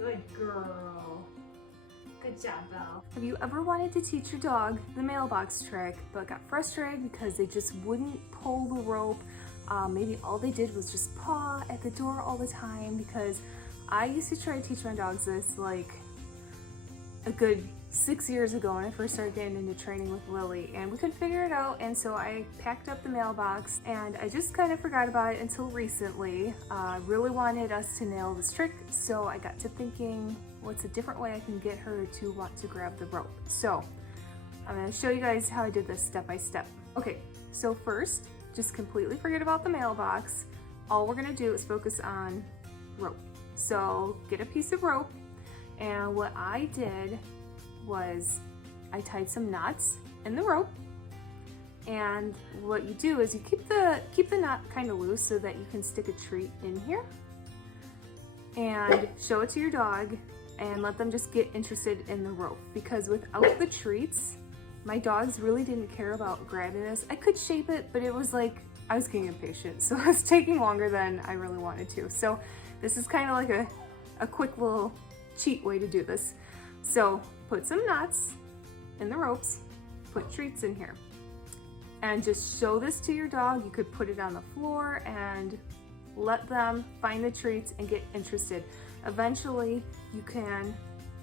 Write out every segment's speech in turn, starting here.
Good girl. Good job, Belle. Have you ever wanted to teach your dog the mailbox trick but got frustrated because they just wouldn't pull the rope? Maybe all they did was just paw at the door all the time, because I used to try to teach my dogs this like a good 6 years ago when I first started getting into training with Lily, and we couldn't figure it out, and so I packed up the mailbox and I just kind of forgot about it until recently. I really wanted us to nail this trick, so I got to thinking, what's a different way I can get her to want to grab the rope? So I'm going to show you guys how I did this step by step. Okay, so first, just completely forget about the mailbox. All we're going to do is focus on rope. So get a piece of rope, and what I did was I tied some knots in the rope, and what you do is you keep the knot kind of loose so that you can stick a treat in here and show it to your dog and let them just get interested in the rope, because without the treats, my dogs really didn't care about grabbing this. I could shape it, but it was like I was getting impatient, so it was taking longer than I really wanted to. So this is kind of like a quick little cheat way to do this. So put some knots in the ropes, put treats in here, and just show this to your dog. You could put it on the floor and let them find the treats and get interested. Eventually, you can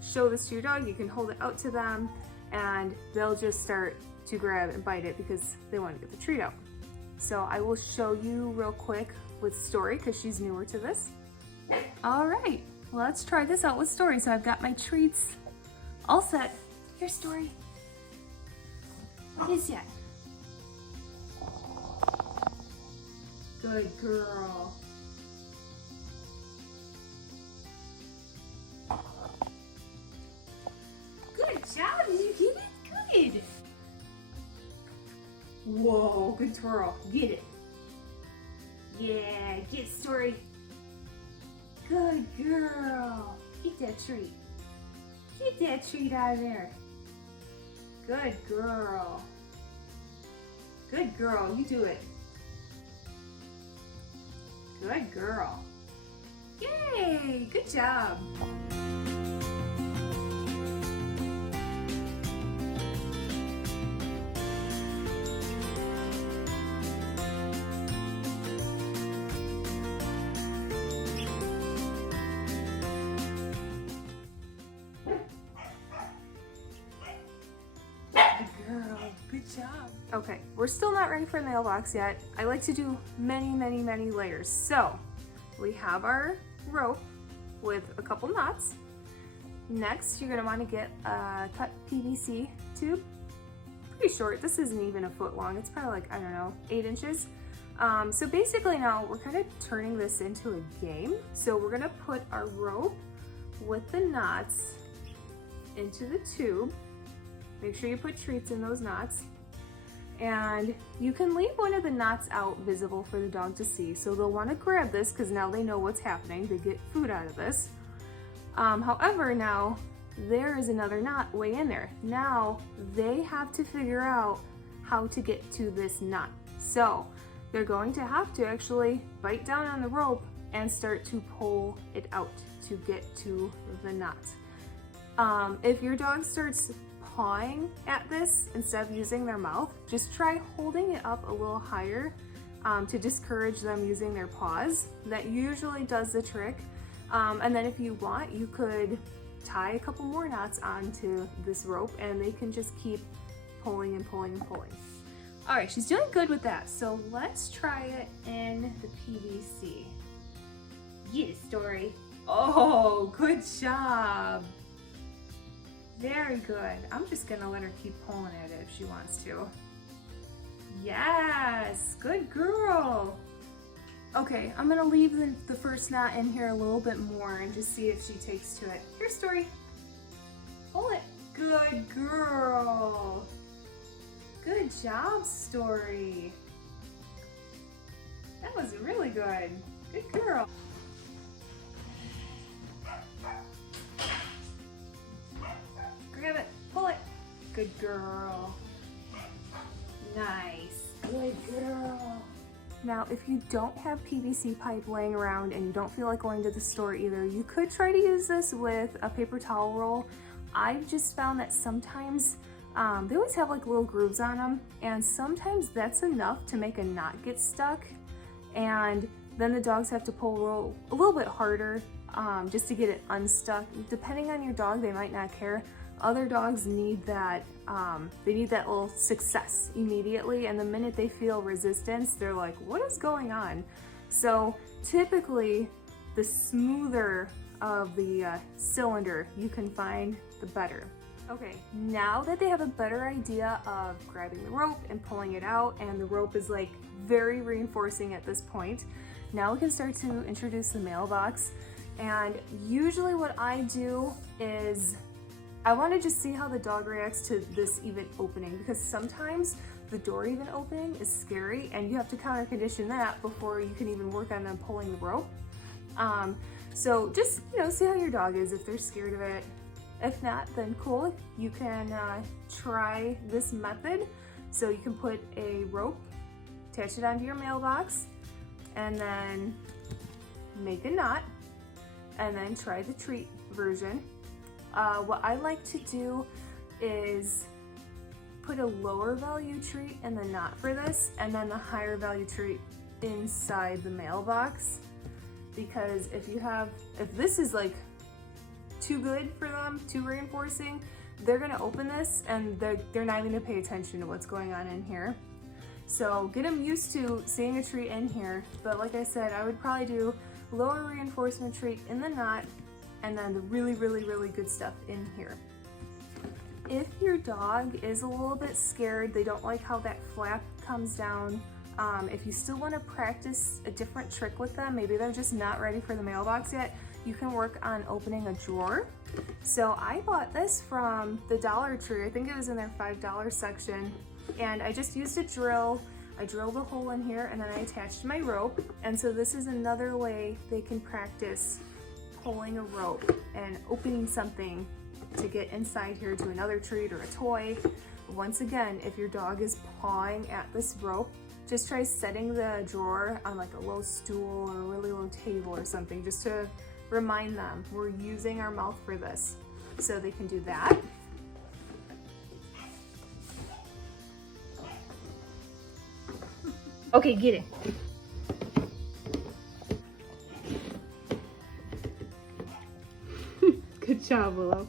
show this to your dog, you can hold it out to them, and they'll just start to grab and bite it because they want to get the treat out. So I will show you real quick with Story because she's newer to this. All right, let's try this out with Story. So I've got my treats all set. Here's Story. What is that? Good girl. Good job, did you get it? Good. Whoa, good twirl. Get it. Yeah, get Story. Good girl. Get that treat. Get that treat out of there. Good girl. Good girl, you do it. Good girl. Yay, good job. Good job. Okay, we're still not ready for the mailbox yet. I like to do many layers. So we have our rope with a couple knots. Next, you're gonna wanna get a cut PVC tube. Pretty short, this isn't even a foot long. It's probably like, I don't know, 8 inches. So basically now we're kind of turning this into a game. So we're gonna put our rope with the knots into the tube. Make sure you put treats in those knots. And you can leave one of the knots out visible for the dog to see. So they'll want to grab this because now they know what's happening. They get food out of this. However, now there is another knot way in there. Now they have to figure out how to get to this knot. So they're going to have to actually bite down on the rope and start to pull it out to get to the knot. If your dog starts pawing at this instead of using their mouth, just try holding it up a little higher to discourage them using their paws. That usually does the trick. And then if you want, you could tie a couple more knots onto this rope and they can just keep pulling and pulling and pulling. All right, she's doing good with that. So let's try it in the PVC. Get it, Story. Oh, good job. Very good. I'm just gonna let her keep pulling at it if she wants to. Yes, good girl. Okay, I'm gonna leave the first knot in here a little bit more and just see if she takes to it. Here's Story. Pull it. Good girl. Good job, Story. That was really good. Good girl. Grab it, pull it. Good girl. Nice. Good girl. Now, if you don't have PVC pipe laying around and you don't feel like going to the store either, you could try to use this with a paper towel roll. I've just found that sometimes they always have like little grooves on them, and sometimes that's enough to make a knot get stuck, and then the dogs have to pull roll a little bit harder just to get it unstuck. Depending on your dog, they might not care. Other dogs need that, they need that little success immediately, and the minute they feel resistance, they're like, what is going on? So typically, the smoother of the cylinder you can find, the better. Okay, now that they have a better idea of grabbing the rope and pulling it out, and the rope is like very reinforcing at this point, now we can start to introduce the mailbox. And usually what I do is I want to just see how the dog reacts to this even opening, because sometimes the door even opening is scary and you have to counter condition that before you can even work on them pulling the rope. So just, see how your dog is, if they're scared of it. If not, then cool, you can try this method. So you can put a rope, attach it onto your mailbox, and then make a knot, and then try the treat version. What I like to do is put a lower value treat in the knot for this, and then the higher value treat inside the mailbox. Because if this is like too good for them, too reinforcing, they're gonna open this and they're not even gonna pay attention to what's going on in here. So get them used to seeing a treat in here. But like I said, I would probably do lower reinforcement treat in the knot, and then the really, really, really good stuff in here. If your dog is a little bit scared, they don't like how that flap comes down, if you still want to practice a different trick with them, maybe they're just not ready for the mailbox yet, you can work on opening a drawer. So I bought this from the Dollar Tree. I think it was in their $5 section. And I just used a drill. I drilled a hole in here and then I attached my rope. And so this is another way they can practice pulling a rope and opening something to get inside here to another treat or a toy. Once again, if your dog is pawing at this rope, just try setting the drawer on like a low stool or a really low table or something, just to remind them we're using our mouth for this. So they can do that. Okay, get it. Good job, Willow.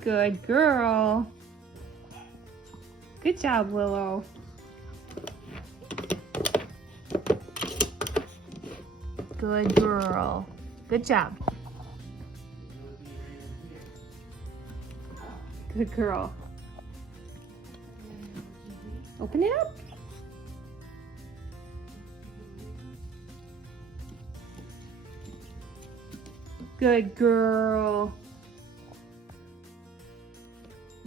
Good girl. Good job, Willow. Good girl. Good job. Good girl. Open it up. Good girl.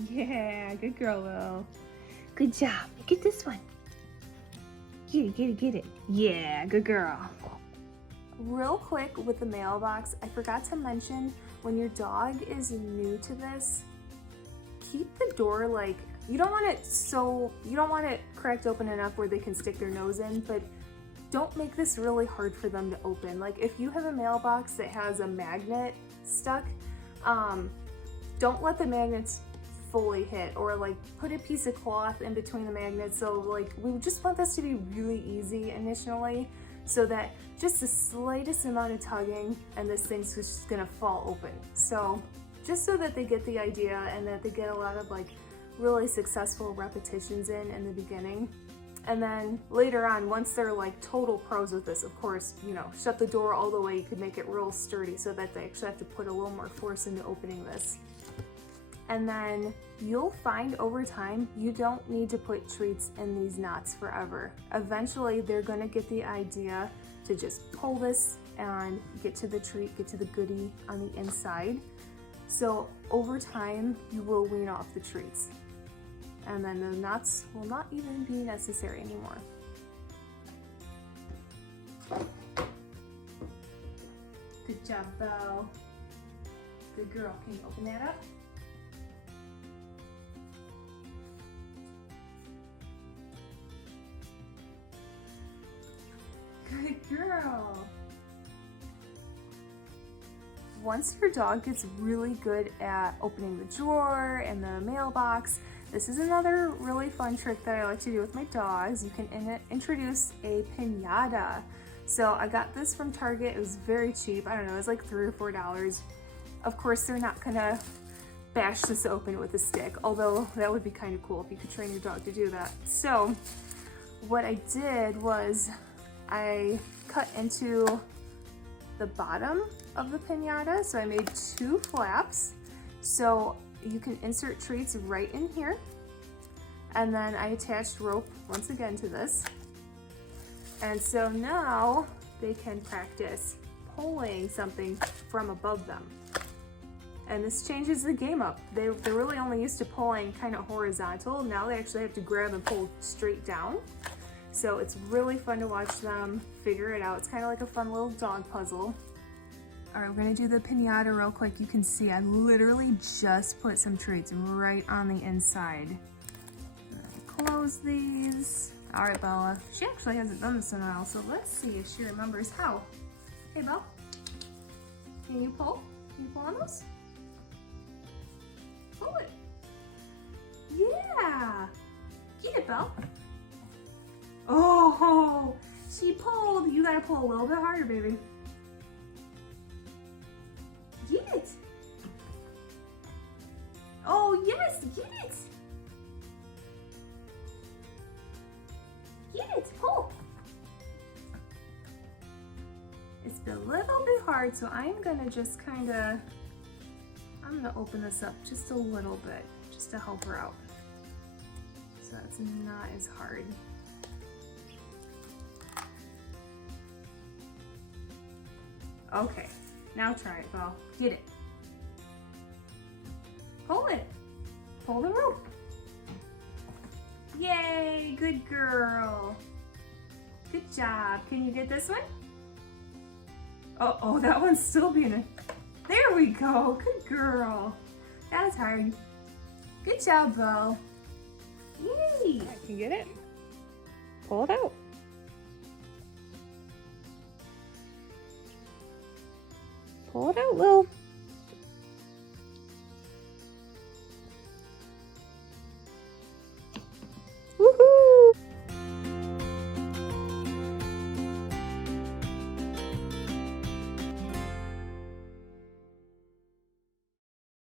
Yeah, good girl, Will. Good job. Get this one. Get it, get it, get it. Yeah, good girl. Real quick with the mailbox, I forgot to mention, when your dog is new to this, keep the door like, you don't want it cracked open enough where they can stick their nose in, but don't make this really hard for them to open. Like if you have a mailbox that has a magnet stuck, don't let the magnets fully hit, or like put a piece of cloth in between the magnets. So like we just want this to be really easy initially, so that just the slightest amount of tugging and this thing's just gonna fall open. So just so that they get the idea and that they get a lot of like really successful repetitions in the beginning. And then later on, once they're like total pros with this, of course, shut the door all the way. You could make it real sturdy so that they actually have to put a little more force into opening this. And then you'll find over time, you don't need to put treats in these knots forever. Eventually, they're gonna get the idea to just pull this and get to the treat, get to the goodie on the inside. So over time, you will wean off the treats. And then the knots will not even be necessary anymore. Good job, Belle. Good girl. Can you open that up? girl. Once your dog gets really good at opening the drawer and the mailbox, this is another really fun trick that I like to do with my dogs. You can introduce a piñata. So I got this from Target. It was very cheap. I don't know, it was like $3 or $4. Of course, they're not gonna bash this open with a stick, although that would be kind of cool if you could train your dog to do that. So what I did was I cut into the bottom of the piñata. So I made 2 flaps. So you can insert treats right in here. And then I attached rope once again to this. And so now they can practice pulling something from above them. And this changes the game up. They're really only used to pulling kind of horizontal. Now they actually have to grab and pull straight down. So it's really fun to watch them figure it out. It's kind of like a fun little dog puzzle. All right, we're gonna do the piñata real quick. You can see I literally just put some treats right on the inside. Close these. All right, Bella. She actually hasn't done this in a while, so let's see if she remembers how. Hey, Belle. Can you pull? Can you pull on those? Pull it. Yeah. Get it, Belle. Oh, she pulled. You gotta pull a little bit harder, baby. Get it. Oh, yes, get it. Get it, pull. It's a little bit hard, so I'm gonna just I'm gonna open this up just a little bit, just to help her out. So it's not as hard. Okay, now try it, Belle. Get it. Pull it. Pull the rope. Yay, good girl. Good job. Can you get this one? Oh, that one's still being a... There we go. Good girl. That was hard. Good job, Belle. Yay. I can get it. Pull it out. Pull it out, Lil.